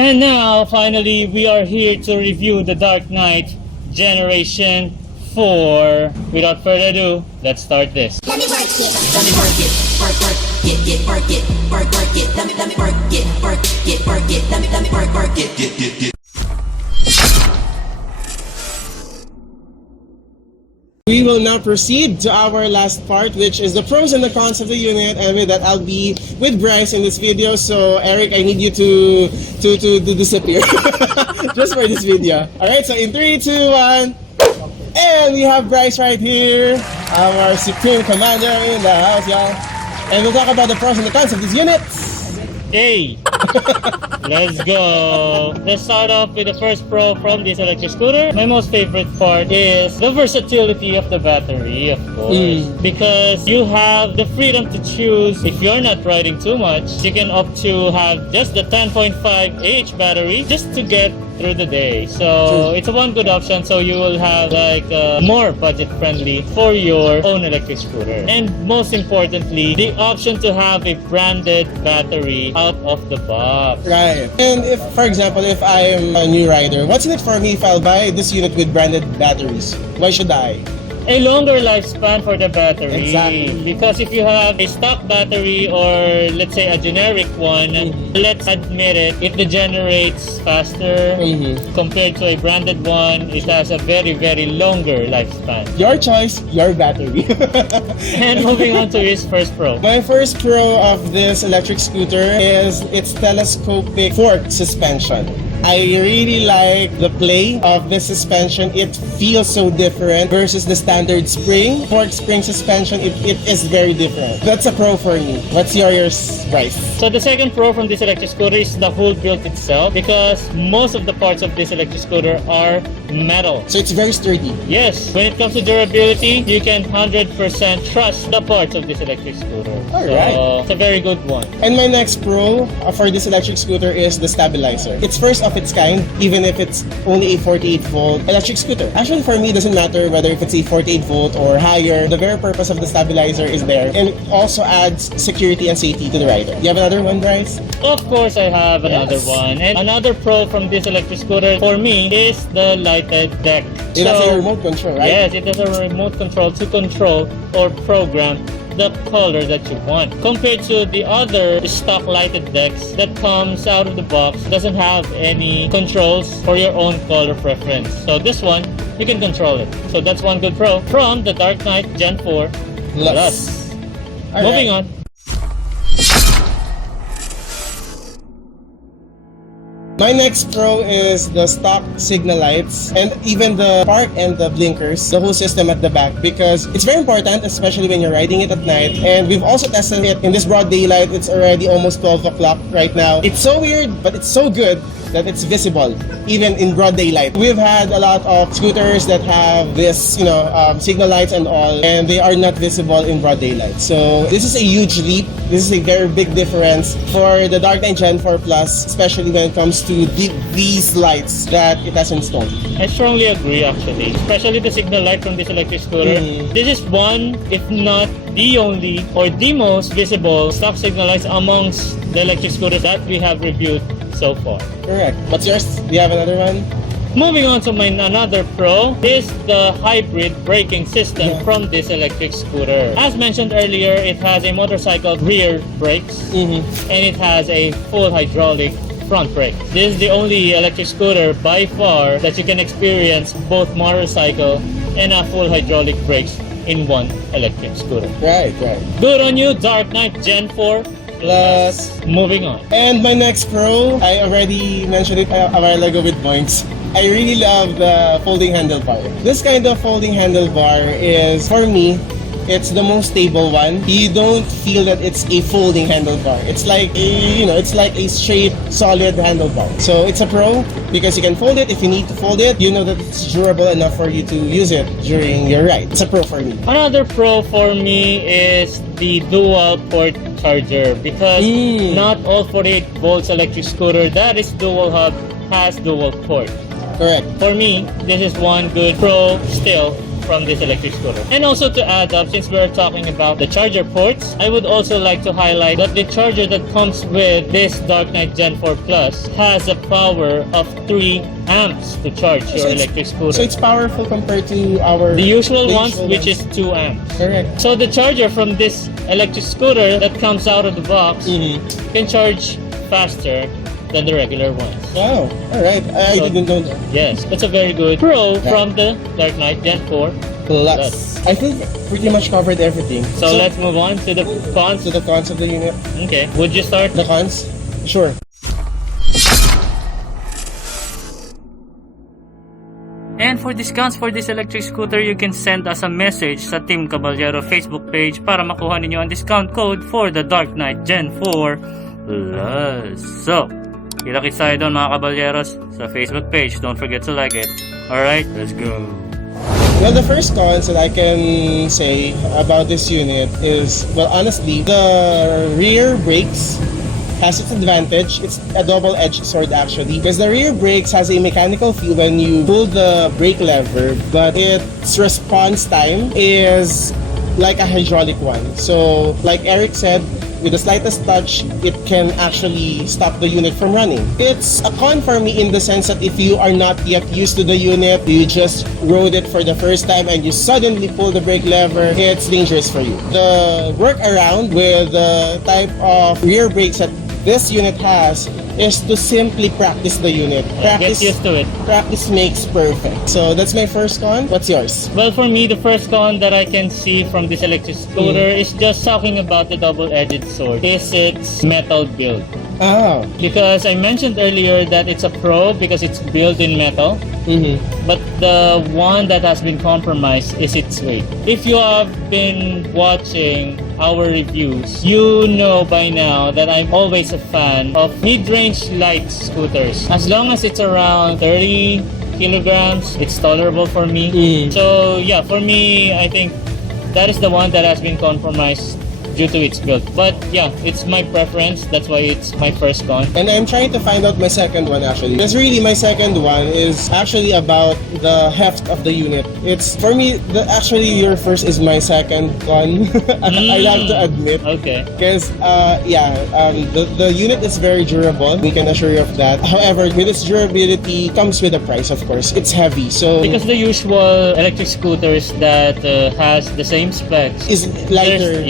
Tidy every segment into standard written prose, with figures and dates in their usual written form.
And now, finally, we are here to review the DarKnight Generation 4. Without further ado, let's start this. Let me work it, let me work it, work it, work it, work it, let me work it, work it, let me work it. We will now proceed to our last part, which is the pros and the cons of the unit, and with that I'll be with Bryce in this video. So Eric, I need you to disappear just for this video. Alright, so in 3, 2, 1, and we have Bryce right here, our Supreme Commander in the house, y'all. And we'll talk about the pros and the cons of these units. Hey! Let's go! Let's start off with the first pro from this electric scooter. My most favorite part is the versatility of the battery, of course. Because you have the freedom to choose. If you're not riding too much, you can opt to have just the 10.5 AH battery just to get through the day. So it's a one good option, so you will have like more budget friendly for your own electric scooter. And most importantly, the option to have a branded battery out of the box. Right. And if, for example, if I am a new rider, what's in it for me if I'll buy this unit with branded batteries? Why should I? A longer lifespan for the battery. Exactly. Because if you have a stock battery or let's say a generic one, let's admit it degenerates faster compared to a branded one. It has a very, very longer lifespan. Your choice, your battery. And moving on to his first pro. My first pro of this electric scooter is its telescopic fork suspension. I really like the play of this suspension. It feels so different versus the standard spring. Fork spring suspension, it is very different. That's a pro for me. What's yours, Bryce? So the second pro from this electric scooter is the whole build itself, because most of the parts of this electric scooter are metal. So it's very sturdy. Yes, when it comes to durability, you can 100% trust the parts of this electric scooter. Alright. It's a very good one. And my next pro for this electric scooter is the stabilizer. It's first of its kind, even if it's only a 48 volt electric scooter. Actually, for me, it doesn't matter whether if it's a 48 volt or higher. The very purpose of the stabilizer is there, and it also adds security and safety to the rider. You have another one, Bryce? Of course, I have another one. And another pro from this electric scooter for me is the lighted deck. It has a remote control, right? Yes, it has a remote control to control or program the color that you want. Compared to the other stock lighted decks that comes out of the box, doesn't have any controls for your own color preference. So this one, you can control it. So that's one good pro from the DarKnight Gen4 Plus. Moving on. My next pro is the stock signal lights and even the park and the blinkers, the whole system at the back, because it's very important, especially when you're riding it at night. And we've also tested it in this broad daylight. It's already almost 12 o'clock right now. It's so weird, but it's so good that it's visible even in broad daylight. We've had a lot of scooters that have this, signal lights and all, and they are not visible in broad daylight. So this is a huge leap. This is a very big difference for the DarKnight Gen4 Plus, especially when it comes to these lights that it has installed. I strongly agree, actually, especially the signal light from this electric scooter. This is one, if not the only or the most visible stock signal lights amongst the electric scooters that we have reviewed so far. Correct. What's yours? Do you have another one? Moving on to another pro is the hybrid braking system from this electric scooter. As mentioned earlier, it has a motorcycle rear brakes and it has a full hydraulic front brake. This is the only electric scooter by far that you can experience both motorcycle and a full hydraulic brakes in one electric scooter. Right. Good on you, DarKnight Gen4 Plus. Moving on. And my next pro, I already mentioned it a while ago with points. I really love the folding handlebar. This kind of folding handlebar is, for me, it's the most stable one. You don't feel that it's a folding handlebar. It's like a straight, solid handlebar. So it's a pro because you can fold it if you need to fold it. You know that it's durable enough for you to use it during your ride. It's a pro for me. Another pro for me is the dual port charger, because not all 48 volts electric scooter that is dual hub has dual port. Correct. For me, this is one good pro still from this electric scooter. And also to add up, since we're talking about the charger ports, I would also like to highlight that the charger that comes with this DarKnight Gen4 Plus has a power of 3 amps to charge your electric scooter. So it's powerful compared to our the usual ones, which is 2 amps. correct. So the charger from this electric scooter that comes out of the box can charge faster than the regular ones. Wow. All right. I So- didn't know that. Yes, that's a very good pro from the DarKnight Gen4 Plus. I think pretty much covered everything. So let's move on to the cons. to the cons of the unit. Okay, would you start? The cons? Sure. And for discounts for this electric scooter, you can send us a message sa Team Kabalyero Facebook page para makuha ninyo ang discount code for the DarKnight Gen4 Plus. So, kita-kits tayo doon mga kabalyeros sa Facebook page. Don't forget to like it. Alright, let's go. Well, the first cons that I can say about this unit is, well, honestly, the rear brakes has its advantage. It's a double-edged sword actually, because the rear brakes has a mechanical feel when you pull the brake lever, but its response time is like a hydraulic one. So, like Eric said, with the slightest touch, it can actually stop the unit from running. It's a con for me in the sense that if you are not yet used to the unit, you just rode it for the first time and you suddenly pull the brake lever, it's dangerous for you. The workaround with the type of rear brakes that this unit has is to simply practice the unit. Get used to it. Practice makes perfect. So that's my first con. What's yours? Well, for me, the first con that I can see from this electric scooter is just talking about the double-edged sword. Is its metal build. Oh. Because I mentioned earlier that it's a pro because it's built in metal. But the one that has been compromised is its weight. If you have been watching our reviews, you know by now that I'm always a fan of mid-range light scooters. As long as it's around 30 kilograms, it's tolerable for me. So yeah, for me, I think that is the one that has been compromised due to its build. But yeah, it's my preference. That's why it's my first con. And I'm trying to find out my second one actually. Because really my second one is actually about the heft of the unit. It's for me, actually your first is my second con. I have to admit. Okay. Because the unit is very durable. We can assure you of that. However, with its durability comes with a price, of course. It's heavy. So Because the usual electric scooters that has the same specs is lighter.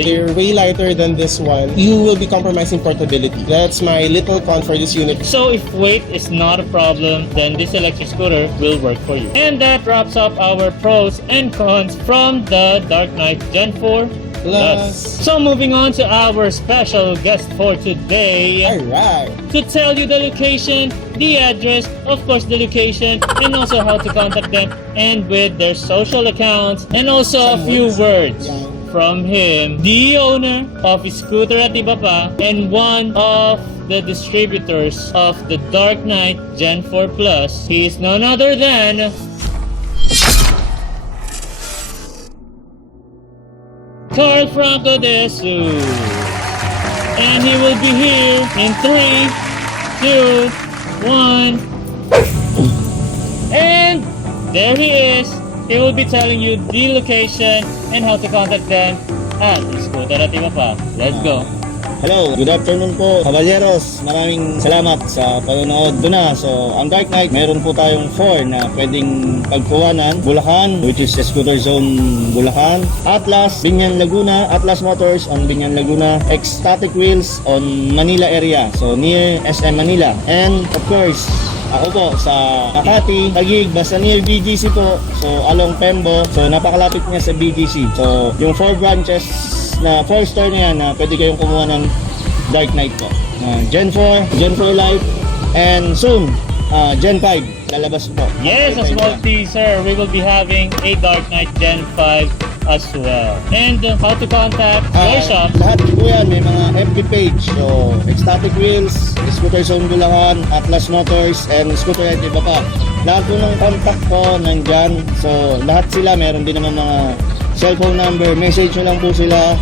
They're way lighter than this one. You will be compromising portability. That's my little con for this unit. So if weight is not a problem, then this electric scooter will work for you. And that wraps up our pros and cons from the DarKnight Gen4 Plus. So moving on to our special guest for today. Alright. To tell you the location, the address, of course the location, and also how to contact them, and with their social accounts, and also a few words from him, the owner of Iskuter at Ibaba and one of the distributors of the DarKnight Gen4 Plus. He is none other than Carl Franco Desu. And he will be here in 3, 2, 1. And there he is. He will be telling you the location and how to contact them at Iskuter at Ibaba. Let's go. Hello, good afternoon po, Kabalyeros. Maraming salamat sa panonood na. So, ang DarKnight, meron po tayong 4 na pwedeng pagkuhanan. Bulacan, which is Scooter Zone Bulacan. Atlas, Biñan, Laguna. Atlas Motors on Biñan, Laguna. EKStatik Wheels on Manila area. So, near SM Manila. And, of course, ako po sa Makati-Taguig, basta near BGC po. So, along Pembo. So, napakalapit niya sa BGC. So, yung 4 branches na 4 store na yan na pwede kayong kumuha ng DarKnight po. Gen4, Gen4 Lite, and soon, Gen5. Lalabas po. Yes, as well, teaser, we will be having a DarKnight Gen5 as well. And how to contact your shop. Lahat po yan, may mga FB page. So, EKStatik Wheels, Scooter Zone Bulacan, Atlas Motors, and Scooter at iba pa. Lahat po ng contact ko nandyan. So, lahat sila, meron din naman mga cellphone number. Message nyo lang po sila,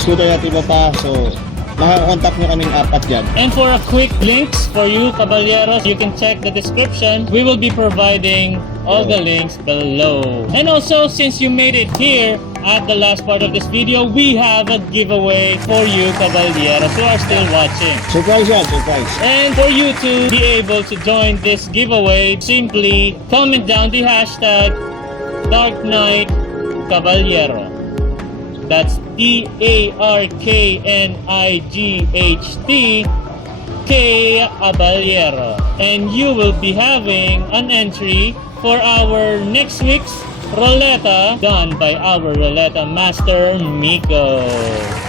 Scooter at iba pa. So, makakontakt nyo kaming apat dyan. And for a quick links for you, Kabalyeros, you can check the description. We will be providing all the links below. And also, since you made it here at the last part of this video, we have a giveaway for you, Kabalyeros, who are still watching. Surprise yan, surprise. And for you to be able to join this giveaway, simply comment down the hashtag DarKnight Kabalyero. That's DarKnight Kabalyero. And you will be having an entry for our next week's Roleta done by our Roleta Master Miko.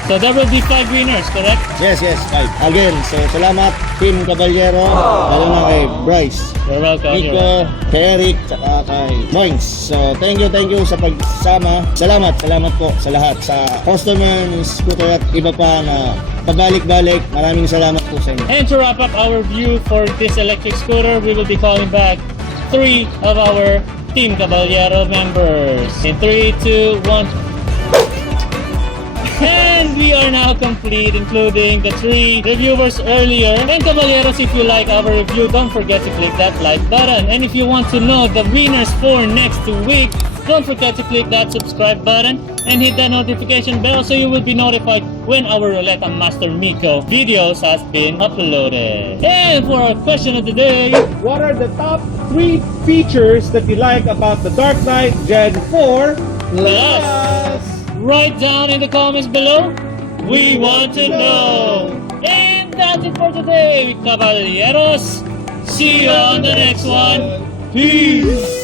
So there will be 5 winners, correct? Yes, 5. Again, so salamat Team Kabalyero, lalo na kay Bryce, You're welcome. Nico, kay Eric, saka kay Moings. So thank you sa pagsama. Salamat po sa lahat, sa customer ng scooter at iba pa na pabalik-balik. Maraming salamat po sa inyo. And to wrap up our review for this electric scooter, we will be calling back 3 of our Team Kabalyero members. In 3, 2, 1. And we are now complete, including the 3 reviewers earlier. And Kabalyeros, if you like our review, don't forget to click that like button. And if you want to know the winners for next week, don't forget to click that subscribe button and hit that notification bell so you will be notified when our Roleta Master Miko videos has been uploaded. And for our question of the day, What are the top 3 features that you like about the DarKnight Gen4? Plus, write down in the comments below. We want to know. And that's it for today, Kabalyeros. See you on the next one. Peace.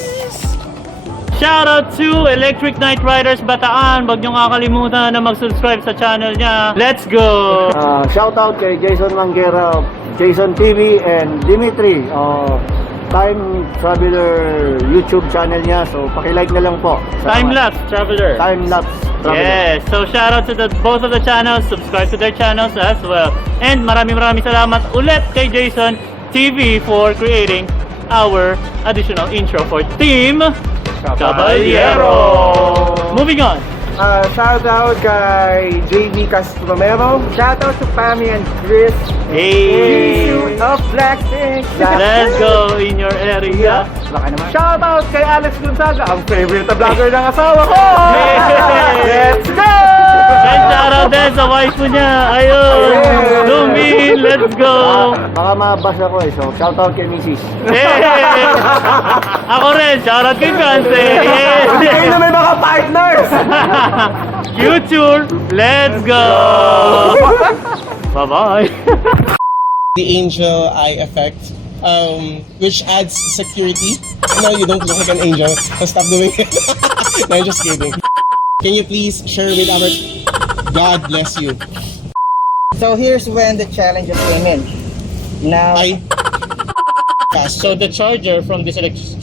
Shout out to Electric Night Riders Bataan. Huwag niyong kakalimutan na mag-subscribe sa channel niya. Let's go! Shout out kay Jason Manguera, Jason TV, and Dimitri, Time Traveler YouTube channel niya. So paki-like na lang po. Time-lapse Traveler. Time-lapse Traveler. Yes, so shout out to both of the channels. Subscribe to their channels as well. And maraming salamat ulit kay Jason TV for creating our additional intro for Team Kabalyero. Moving on. Shout out kay JV Castromero. Shout out to Pammy and Chris. Hey! Of Blackpink. Let's go in your area. Shout out kay Alex Gonzaga, ang favorite na vlogger ng asawa ko. Let's go! And shout out din sa wife ko niya. Ayun! Lumin, let's go! Baka mabasa ko so shout out kay Mrs. Hey! Ako rin, shout out kay Beyonce. Kayo na may mga partners. Future, let's go! Bye-bye! The angel eye effect, which adds security. No, you don't look like an angel. So stop doing it. No, I'm just kidding. Can you please share with our... God bless you. So here's when the challenges came in. Now, I... Fast. So the charger from this electric